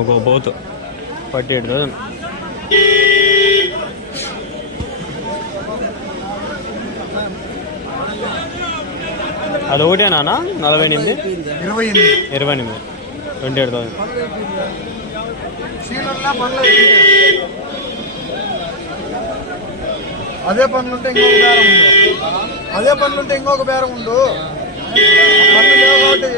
ఒక పోతు 48,000. అది ఒకటేనా 48? 28, 28,000. అదే పనులుంటే ఇంకొక బేరం ఉండు, అదే పనులుంటే ఇంకొక బేరం ఉండు. పనులు లేవు కాబట్టి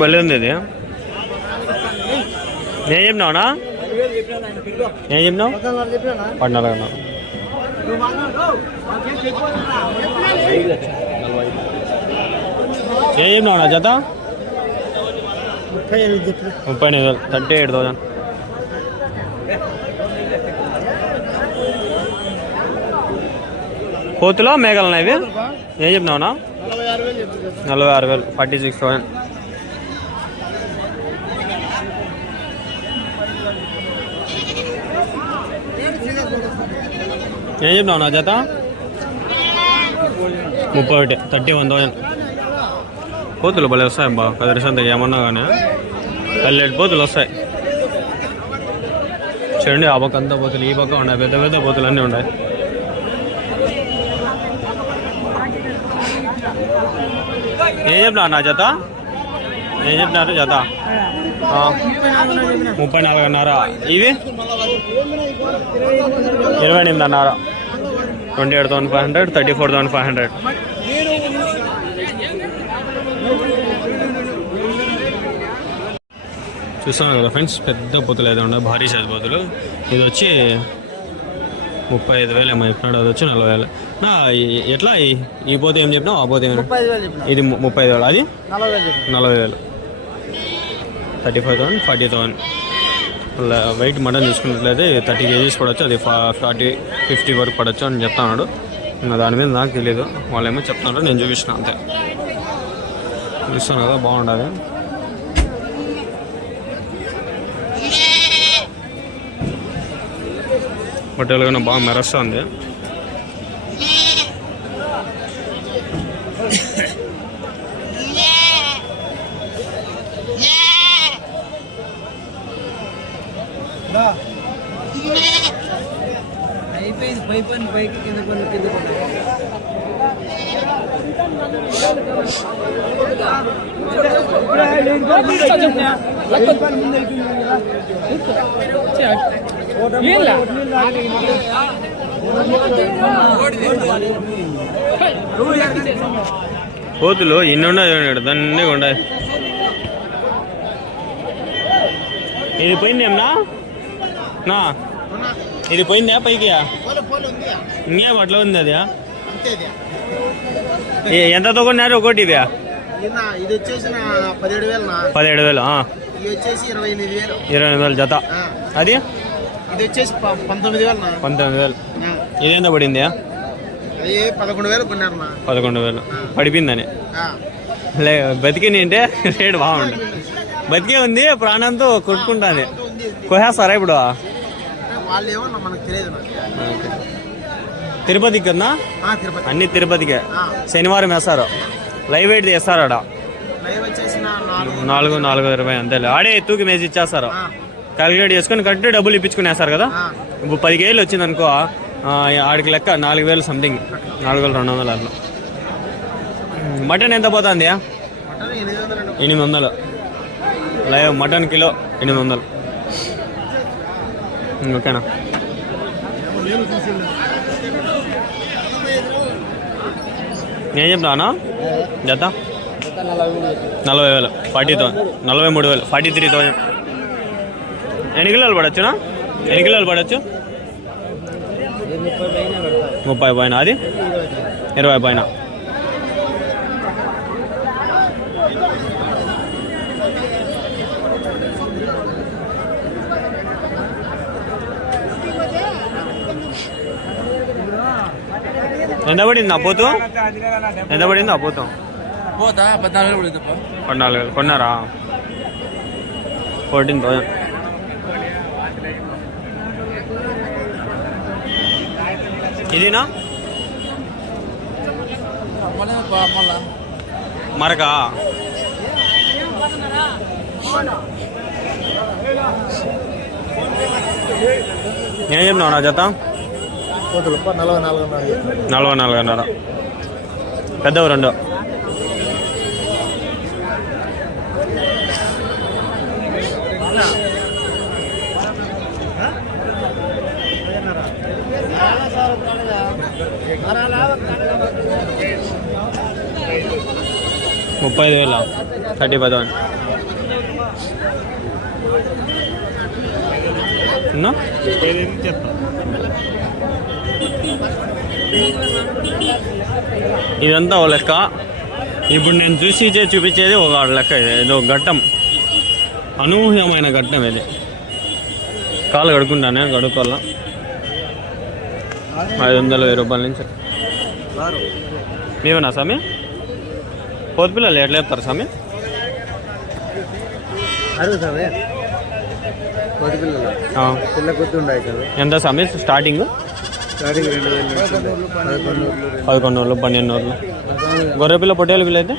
భలే ఉంది ఇది. ఏం చెప్పినావునా? ఏం చెప్పినావు? 14 అన్నావు. ఏం చెప్పినావునా జత? 38,000, 38,000. కోతులో మేఘలనా ఇవి? ఏం చెప్పినావునా? 46,000, 46,000. ఏం చెప్పినావునా జత? 31, 31,000. కోతులు భలే వస్తాయి బా, 10% ఏమన్నా కానీ 17 పోతులు వస్తాయి. చూడండి ఆ పక్క అంతా పోతులు, ఈ పక్క ఉన్నాయి, పెద్ద పెద్ద పోతులు అన్నీ ఉన్నాయి. ఏం చెప్పినా నా జత? ఏం చెప్పినారు జత? 34,500. ఇవి 28,500. 28,500, 34,500. చూస్తున్నాను కదా ఫ్రెండ్స్, పెద్ద పోతులు అయితే ఉన్నాయి, భారీ సైజ్ పోతులు. ఇది వచ్చి 35,000 ఏమో చెప్పినాడు, అది వచ్చి 40,000. ఎట్లా ఈ పోతే ఏం చెప్పినావు? ఆ పోతే ఇది 35,000, అది 40,000. 35,000, 40,000. వెయిట్ మటన్ చూసుకున్నట్లయితే 30 kgs పడవచ్చు, అది 40, 50 వరకు పడవచ్చు అని చెప్తున్నాడు. ఇంకా దాని మీద నాకు తెలియదు, వాళ్ళు ఏమో చెప్తున్నారు, నేను చూపించిన అంతే. చూస్తాను కదా, బాగుంటుంది. హోటల్గానే బాగా మెరుస్తుంది. పైకి కింద పనులు కింద కోతులు ఇన్ని ఉన్నాయి, దాన్ని ఉన్నాయి. ఇది పోయిందేమన్నా నా? ఇది పోయిందా పైకి? ఇంకేం అట్లా ఉంది అది. ఎంతతో కొన్నారు ఒకటి? ఇవి 17,000. 28,000 జత. అది 19,000. ఇదేంత పడింది? 11,000 పడిపోయిందని. లే బతికింది అంటే రేటు బాగుంది, బతికే ఉంది, ప్రాణంతో కొట్టుకుంటుంది. కోసేస్తారా ఇప్పుడు? తిరుపతికి కన్నా అన్ని తిరుపతికే. శనివారం వేస్తారు, లైవ్ వెయిట్ చేస్తారు ఆడ. 4,20 అంతేలే. ఆడే తూకి మేసి ఇచ్చేస్తారు, క్యాలిక్యులేట్ చేసుకుని కరెక్ట్ డబ్బులు ఇప్పించుకునేస్తారు కదా. ఇప్పుడు 10 kg వచ్చింది అనుకో, ఆడికి లెక్క 4,000 సంథింగ్, 4,200 అట్లా. మటన్ ఎంత పోతుంది? 800 లైవ్ మటన్ కిలో 800. ఓకేనా? ఏం చెప్తానా జత? 40,000, 40,000, 43,000, 43,000. ఎన్ని కిలోలు పడచ్చునా? ఎన్ని కిలోలు పడచ్చు? 30 పైన, అది 20 పైన. ఎంత పడింది ఆ పోతు? ఎంత పడింది ఆ పోతు? 14,000 కొన్నారా? 14,000. ఇదినా మరకా? ఏం చెప్పినావు నా జత? 44,500. పెద్దవి 2. $35,000, 35,000. ఇదంతా ఒక లెక్క. ఇప్పుడు నేను చూపించేది ఒక లెక్క. ఏదో ఘట్టం, అనూహ్యమైన ఘట్టం ఇది. కాలు కడుక్కుంటానే, గడుకోవాల. 500-1000 రూపాయల నుంచి. మేమేనా స్వామి? పోతు పిల్లలు ఎట్లా చెప్తారు స్వామి? ఎంత స్వామి స్టార్టింగ్? 11,000, 12,000. గొర్రె పిల్ల, పొట్టేల పిల్ల అయితే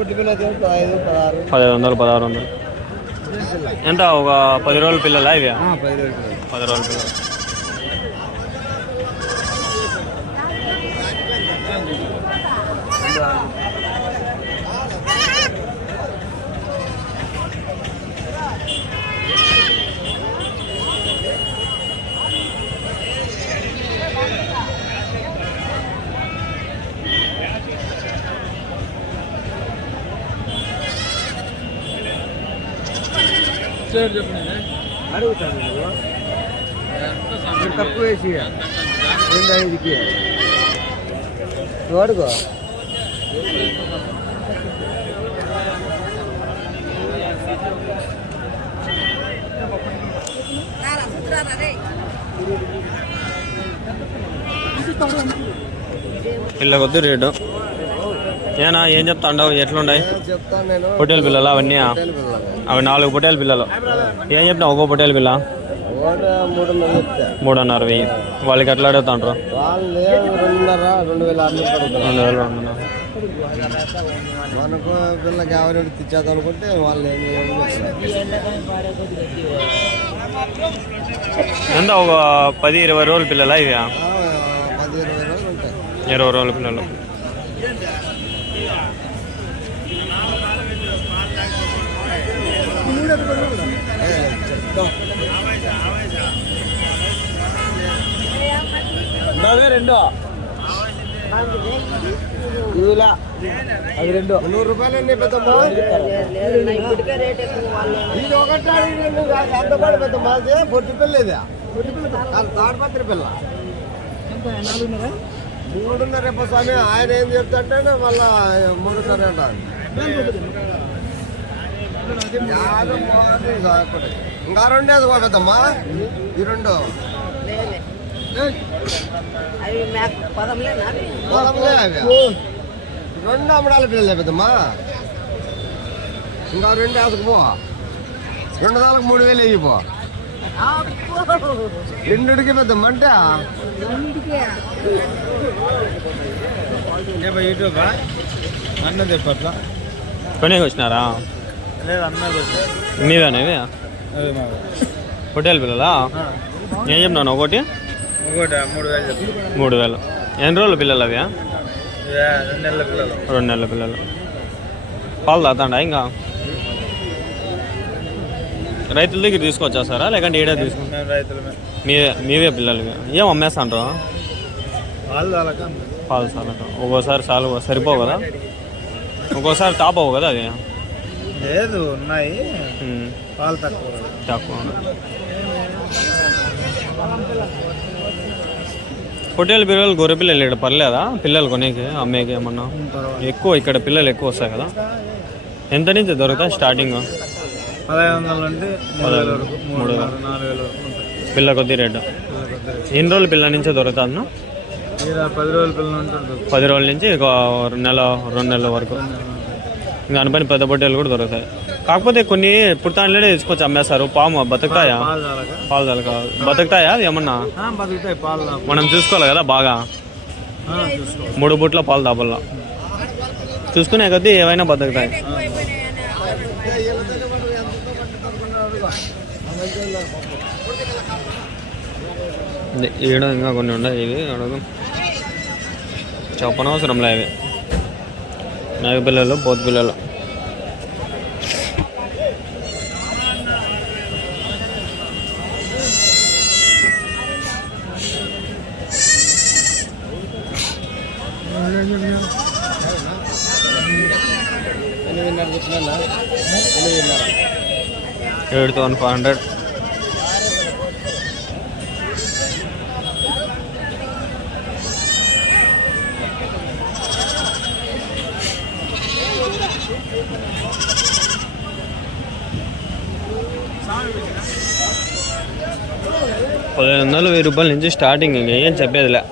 1,500, 1,600. ఎంత ఒక 10 రోజుల పిల్లలా ఇవి? 10 రోజుల పిల్లలు. తక్కువ వేసి 5కి వాడుకో. పిల్ల కొద్ది రేటు ఏనా? ఏం చెప్తాండవు? ఎట్లున్నాయి పొట్టేలు పిల్లలు అవన్నీ? అవి 4 పొట్టేలు పిల్లలు. ఏం చెప్తావు ఒక్కో పొట్టేలు పిల్ల? 3,500. వాళ్ళకి ఎట్లా అడుగుతాంటారు? 2,000. మనకు పిల్లకి ఎవరు తెచ్చేద్దాం అనుకుంటే వాళ్ళు ఎంత ఒక 10-20 రోజుల పిల్లలా ఇవి? 10-20 రోజులు ఉంటాయి. 20 రోజుల పిల్లలు. అది 2 100 రూపాయలండి పెద్దమ్మా. ఇది ఒకటి ఎంతపడి పెద్దమ్మా? అది పొట్టి పిల్ల, ఇది తాడిపత్రి పిల్ల. 3.5 రేపు స్వామి. ఆయన ఏం చెప్తాంటే మళ్ళా 3.5 అంటారు. ఇంకా 2 వేసుకో పెద్దమ్మా. ఈ 2 పొలంలే అవి. 2 అమ్మడాల పిల్లలే పెద్దమ్మా. ఇంకా 2 వేసుకుపో. 2 దానికి 3,000 వేయిపో. 2కి పెద్దమ్మ అంటే కొనే వచ్చినారా? మీవేనా? పొట్టేలు పిల్లలా? ఏం చెప్పినాను? ఒకటి 3,000. ఎన్ని రోజుల పిల్లలు అవి? 2 నెలల పిల్లలు. పాలు తాగుతాడా ఇంకా? రైతుల దగ్గర తీసుకొచ్చేస్తారా లేకంటే ఏడా తీసుకుంటారా? రైతులమే. మీవే పిల్లలు ఏం అమ్మేస్తాంటారు? పాలు చాలక ఒక్కోసారి చాలు సరిపోవు కదా, ఒక్కోసారి టాప్ అవ్వవు కదా అది. లేదు ఉన్నాయి, పాలు తక్కువ. పొట్టేలు పిల్లలు గొర్రె పిల్లలు ఇక్కడ పర్లేదా పిల్లలు కొనేకి అమ్మేకి ఏమన్నా? ఎక్కువ ఇక్కడ పిల్లలు ఎక్కువ వస్తాయి కదా. ఎంత నుంచి దొరుకుతాయి స్టార్టింగ్? 1500 నుండి 3000 వరకు, 3000 4000 వరకు పిల్ల కొద్ది రేటు. ఎన్ని రోజుల పిల్ల నుంచే దొరుకుతుంది? 10 రోజుల పిల్లలు ఉంటుంది. 10 రోజుల నుంచి ఒక నెల 2 నెలల వరకు ఇంకా అనుపని పెద్ద పొట్టేలు కూడా దొరుకుతాయి. కాకపోతే కొన్ని పుట్టాన్లే తీసుకొచ్చి అమ్మేస్తారు. పాము బతుకుతాయా? పాలు తలక బతుకుతాయా ఏమన్నా? బతుకుతాయి పాలు. మనం చూసుకోవాలి కదా బాగా. 3 బుట్ల పాలు దాపల్లా చూసుకునే కొద్దీ ఏవైనా బతుకుతాయి. ఏడో ఇంకా కొన్ని ఉన్నాయి. ఇవి అడుగు చెప్పనవసరంలే. ఇవి నాగ పిల్లలు, పోతు పిల్లలు. $8,500. $1,500 నుంచి స్టార్టింగ్. ఇంకా ఏం చెప్పేదిలే.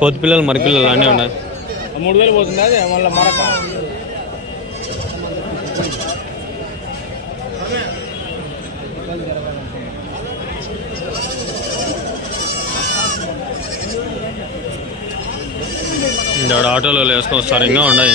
పొద్దు పిల్లలు మరి పిల్లలు అన్నీ ఉన్నాయి. 3000 పోతుంది అది మళ్ళీ మరక. ఇక్కడ ఆటోలో వేసుకొని వస్తారు. ఇంకా ఉన్నాయి.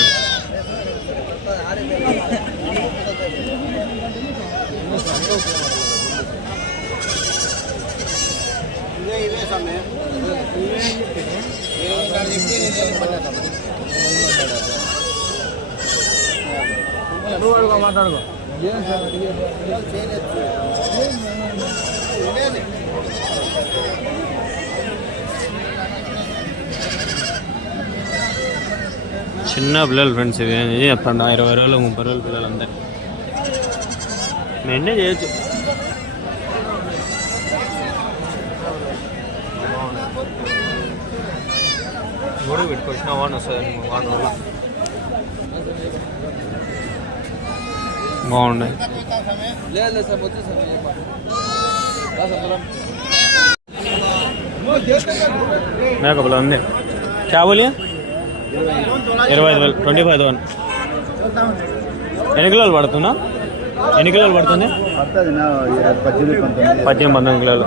మాట్లాడుకో. చిన్న పిల్లలు ఫ్రెండ్స్. ఇవి ఏం చెప్తాండ 20 రోజులు 30 రోజులు పిల్లలు అంతే. మెయింటైన్ చేయొచ్చు. గొడుగు పెట్టుకొచ్చిన వాడిని వస్తుంది. వాడి వల్ల బాగున్నాయి. మేకపులో ఉంది. చాబులి 25,000, 25,000. ఎన్ని కిలోలు పడుతుందా? ఎన్ని కిలోలు పడుతుంది? 18-19 కిలోలు.